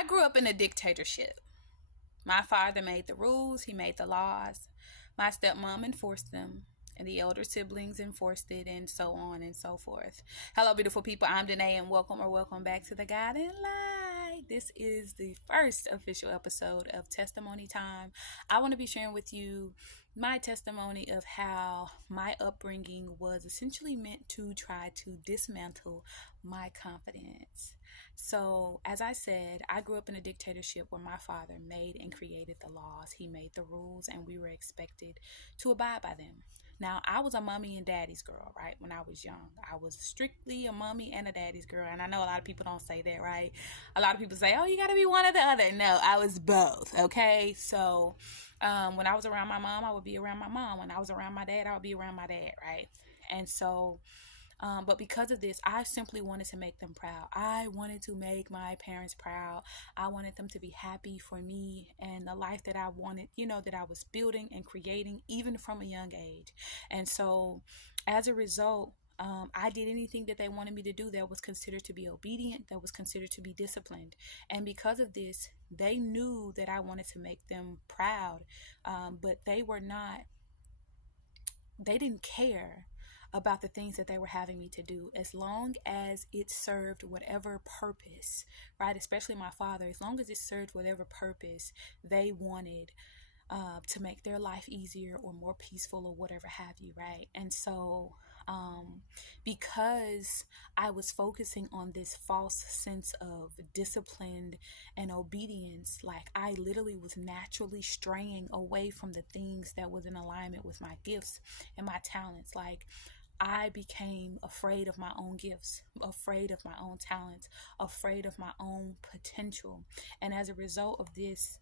I grew up in a dictatorship. My father made the rules, he made the laws. My stepmom enforced them, and the elder siblings enforced it, and so on and so forth. Hello, beautiful people. I'm Danae, and welcome back to the Guiding Light. This is the first official episode of Testimony Time. I want to be sharing with you my testimony of how my upbringing was essentially meant to try to dismantle my confidence. So, as I said, I grew up in a dictatorship where my father made and created the laws. He made the rules, and we were expected to abide by them. Now, I was a mommy and daddy's girl, right? When I was young, I was strictly a mommy and a daddy's girl. And I know a lot of people don't say that, right? A lot of people say, oh, you got to be one or the other. No, I was both, okay? So, when I was around my mom, I would be around my mom. When I was around my dad, I would be around my dad, right? And so, but because of this, I simply wanted to make them proud. I wanted to make my parents proud. I wanted them to be happy for me and the life that I wanted, that I was building and creating, even from a young age. And so, as a result, I did anything that they wanted me to do that was considered to be obedient, that was considered to be disciplined. And because of this, they knew that I wanted to make them proud, but they didn't care about the things that they were having me to do as long as it served whatever purpose, right? Especially my father, as long as it served whatever purpose they wanted to make their life easier or more peaceful or whatever have you, right? And so, because I was focusing on this false sense of discipline and obedience, like I literally was naturally straying away from the things that was in alignment with my gifts and my talents. Like, I became afraid of my own gifts, afraid of my own talents, afraid of my own potential. And as a result of this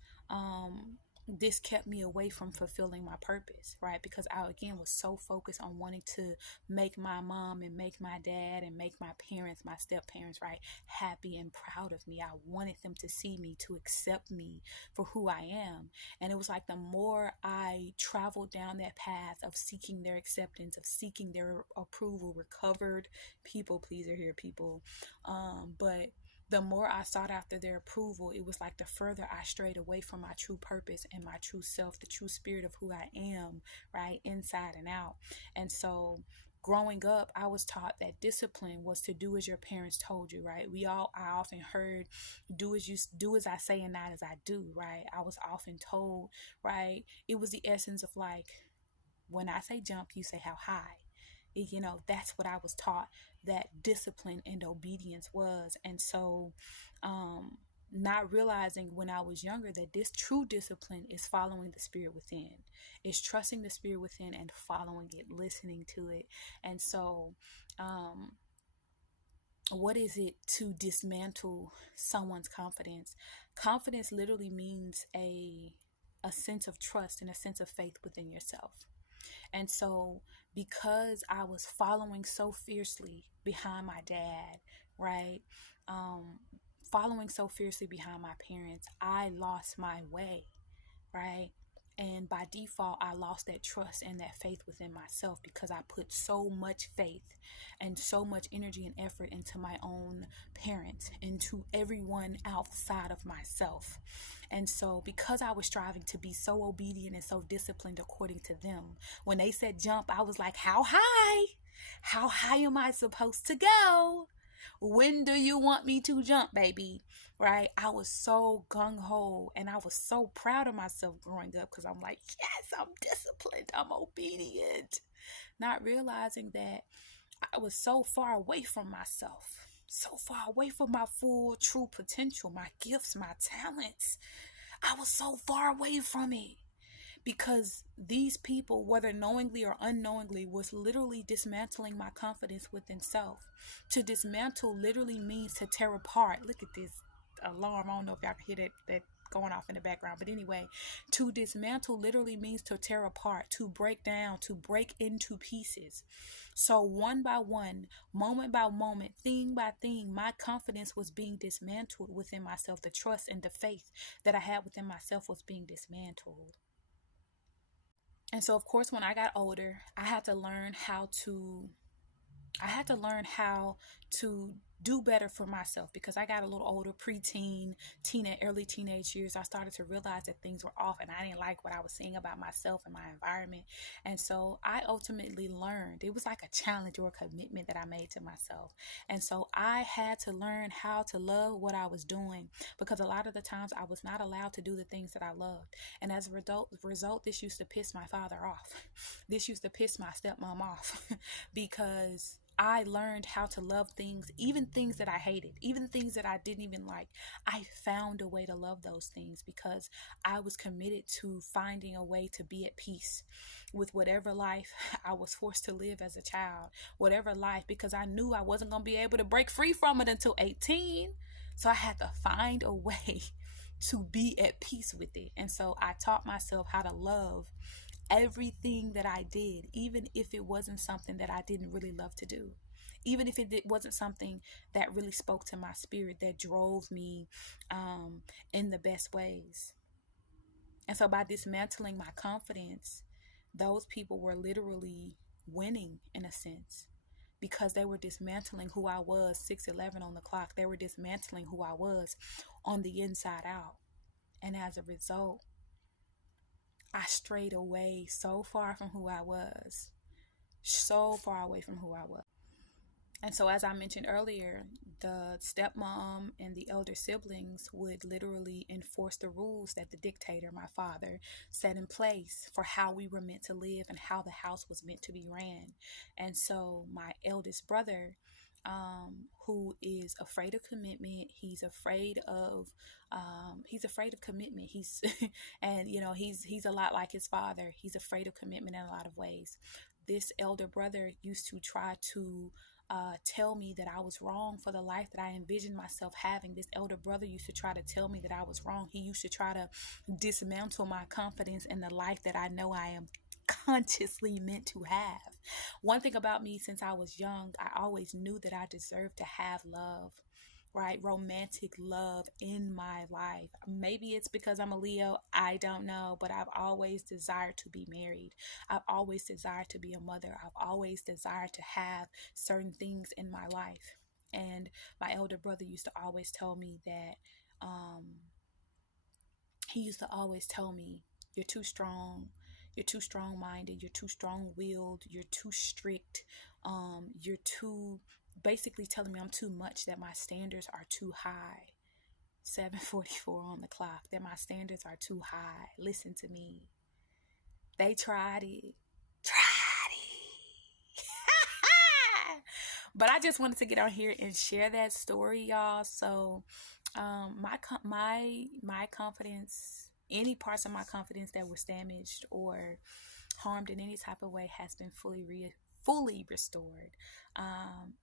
kept me away from fulfilling my purpose, right? Because I, again, was so focused on wanting to make my mom and make my dad and make my parents, my step parents, right, happy and proud of me. I wanted them to see me, to accept me for who I am. And it was like the more I traveled down that path of seeking their acceptance, of seeking their approval, recovered people pleaser here, people. But the more I sought after their approval, it was like the further I strayed away from my true purpose and my true self, the true spirit of who I am, right, inside and out. And so, growing up, I was taught that discipline was to do as your parents told you, right? I often heard, do as I say and not as I do, right? I was often told, right? It was the essence of like, when I say jump, you say how high. That's what I was taught that discipline and obedience was. And so, not realizing when I was younger that this true discipline is following the spirit within, is trusting the spirit within and following it, listening to it. And so, what is it to dismantle someone's confidence? Confidence literally means a sense of trust and a sense of faith within yourself. And so, because I was following so fiercely behind my dad, right? Following so fiercely behind my parents, I lost my way, right? And by default, I lost that trust and that faith within myself because I put so much faith and so much energy and effort into my own parents, into everyone outside of myself. And so, because I was striving to be so obedient and so disciplined according to them, when they said jump, I was like, how high? How high am I supposed to go? When do you want me to jump, baby? Right? I was so gung ho and I was so proud of myself growing up because I'm like, yes, I'm disciplined, I'm obedient. Not realizing that I was so far away from myself, so far away from my full, true potential, my gifts, my talents. I was so far away from it because these people, whether knowingly or unknowingly, was literally dismantling my confidence within self. To dismantle literally means to tear apart. Look at this alarm. I don't know if y'all can hear that going off in the background, but anyway, to dismantle literally means to tear apart, to break down, to break into pieces. So one by one, moment by moment, thing by thing, my confidence was being dismantled within myself. The trust and the faith that I had within myself was being dismantled. And so, of course, when I got older, I had to learn how to do better for myself. Because I got a little older, preteen, early teenage years, I started to realize that things were off and I didn't like what I was seeing about myself and my environment. And so I ultimately learned, it was like a challenge or a commitment that I made to myself. And so I had to learn how to love what I was doing, because a lot of the times I was not allowed to do the things that I loved. And as a result, this used to piss my father off. This used to piss my stepmom off because I learned how to love things, even things that I hated, even things that I didn't even like. I found a way to love those things because I was committed to finding a way to be at peace with whatever life I was forced to live as a child, whatever life, because I knew I wasn't going to be able to break free from it until 18. So I had to find a way to be at peace with it. And so I taught myself how to love everything that I did, even if it wasn't something that I didn't really love to do, even if it wasn't something that really spoke to my spirit, that drove me in the best ways. And so by dismantling my confidence, those people were literally winning in a sense, because they were dismantling who I was 6:11 on the clock. They were dismantling who I was on the inside out. And as a result, I strayed away so far from who I was, so far away from who I was. And so, as I mentioned earlier, the stepmom and the elder siblings would literally enforce the rules that the dictator, my father, set in place for how we were meant to live and how the house was meant to be ran. And so, my eldest brother, who is afraid of commitment, he's afraid of commitment. And he's a lot like his father. He's afraid of commitment in a lot of ways. This elder brother used to try to tell me that I was wrong for the life that I envisioned myself having. This elder brother used to try to tell me that I was wrong. He used to try to dismantle my confidence in the life that I know I am consciously meant to have. One thing about me, since I was young, I always knew that I deserved to have love, right? Romantic love in my life. Maybe it's because I'm a Leo, I don't know, but I've always desired to be married. I've always desired to be a mother. I've always desired to have certain things in my life. And my elder brother used to always tell me that, he used to always tell me, you're too strong. You're too strong minded. You're too strong willed. You're too strict. You're too, basically telling me I'm too much, that my standards are too high. 7:44 on the clock, that my standards are too high. Listen to me. They tried it. Tried it. But I just wanted to get on here and share that story, y'all. So my confidence, any parts of my confidence that was damaged or harmed in any type of way, has been fully restored.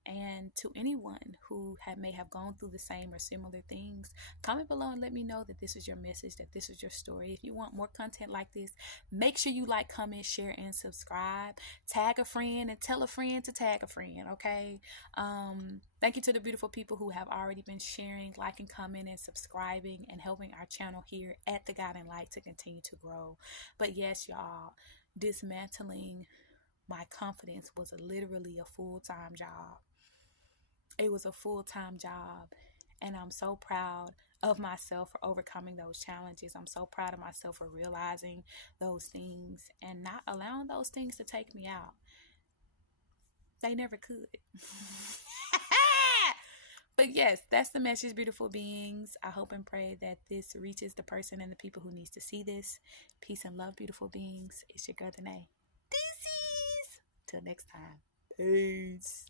And to anyone who may have gone through the same or similar things, comment below and let me know that this is your message, that this is your story. If you want more content like this, make sure you like, comment, share, and subscribe. Tag a friend and tell a friend to tag a friend, okay? Thank you to the beautiful people who have already been sharing, liking, commenting, and subscribing, and helping our channel here at The Guiding Light to continue to grow. But yes, y'all, dismantling my confidence was literally a full-time job. It was a full-time job. And I'm so proud of myself for overcoming those challenges. I'm so proud of myself for realizing those things and not allowing those things to take me out. They never could. But yes, that's the message, beautiful beings. I hope and pray that this reaches the person and the people who needs to see this. Peace and love, beautiful beings. It's your girl, Danae. Deuces. Till next time. Peace.